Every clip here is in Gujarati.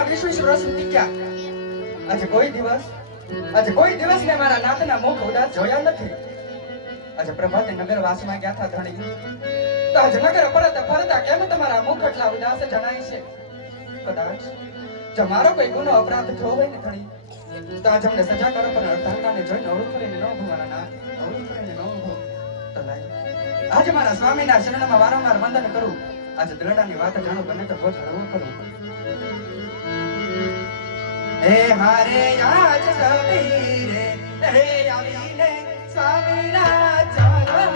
લગ્નના 20 વર્ષ વીતી ગયા. આજે કોઈ દિવસ મેં મારા નાતના મુખ ઉદાસ જોયા નથી. આજે પ્રભાતે નગર વાસમાં ગયા હતા ધણી. તો આજે નગર ફરતા કેમ તમારા મુખ એટલા ઉદાસ જણાય છે? કદાચ જો મારો કોઈ ગુનો અપરાધ થયો હોય ને ધણી, તો આજે અમને સજા કરો, પણ અર્ધાંગાને જોઈને અવળું કરીને ન ઊભું મારા નાથ, અવળું કરીને ન ઊભું. તો લાય આજે મારા સ્વામીના શરણમાં વારંવાર વંદન કરું. આજે દરડાની વાત જાણો, બને તો બોજ હળવું કરું. હે મારે આજ સવીરે હે આવીને સ્વામીના ચરણે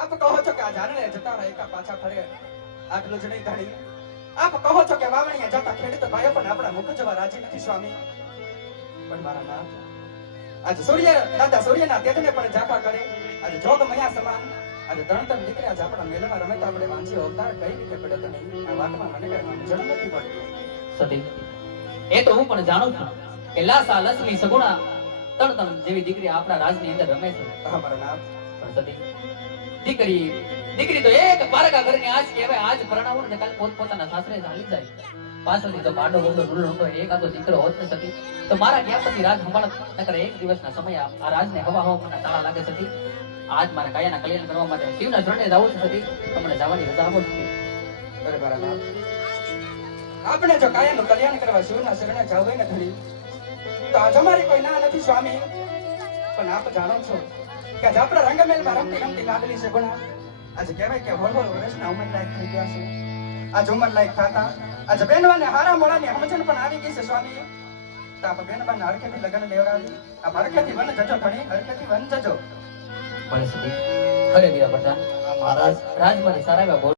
આપ કહો છો કે આ જાનને જતા રહે એકા પાછા ફરે આટલું જ નહીં ધણી, આપ કહો છો કે વાવણીએ જતા ખેડૂત ભાઈઓ પણ આપણા મુખ જોવા રાજી નથી સ્વામી, પણ મારા નાથ આજે સૂર્ય દાદા સૂર્યના તેજને પણ જાપા કરે, આજે જોગ મયા સમાન આજે તણતર નીકળ્યા જ આપણા મેળામાં રમે તો આપણે વાંચી અવતાર કઈ રીતે પડ્યો તો નહીં, આ વાતમાં મને કઈ સમજણ નથી પડતી. સતી, એ તો હું પણ જાણું છું કે લાસા લક્ષ્મી સગુણા તણતણ જેવી દીકરી આપણા રાજની અંદર રમે છે. હા મારા નાથ, પણ સતી, દીકરી તો એક પારકા ઘરની આજ કહેવાય, આજ પરણાવું ને કાલ પોતાના સાસરે ચાલી જાય. પાછળથી તો પાડો ગોડો ઢૂંઢો એકાદો દીકરો હોત ને સતી તો મારા ક્યાં પછી રાજ સંભાળત નકર એક દિવસના સમય આ રાજને હવા હવાના તાળા લાગે સતી. આજ મારા કાયાના કલ્યાણ કરવા માટે શિવના શરણે જાવું છે સતી, તમને જવાની રજા આપો સતી. અરે મારા નાથ, આપણે જો કાયાનું કલ્યાણ કરવા શિવના શરણે જાવ હોય ને ધણી તો આજ અમારી કોઈ ના નથી સ્વામી, પણ આપ જાણો છો કે આજ આપણા રંગમેલમાં રમતી રમતી લાગણી છે ગુણા આજે કહેવાય કે હોળ વર્ષના ઉંમર લાયક થઈ ગયા છે. આજ ઉંમર લાયક થતા આજે બેનવાને હારા મોળાની સમજણ પણ આવી ગઈ છે સ્વામી, તો આપ બેનવાને હરખેથી લગ્ન લેવડાવી આપ હરખેથી વન જજો ધણી, હરખેથી વન જજો. ભલે સતી, ખરે દીરા પ્રધાન, રાજ રાજમાંથી સારા એવા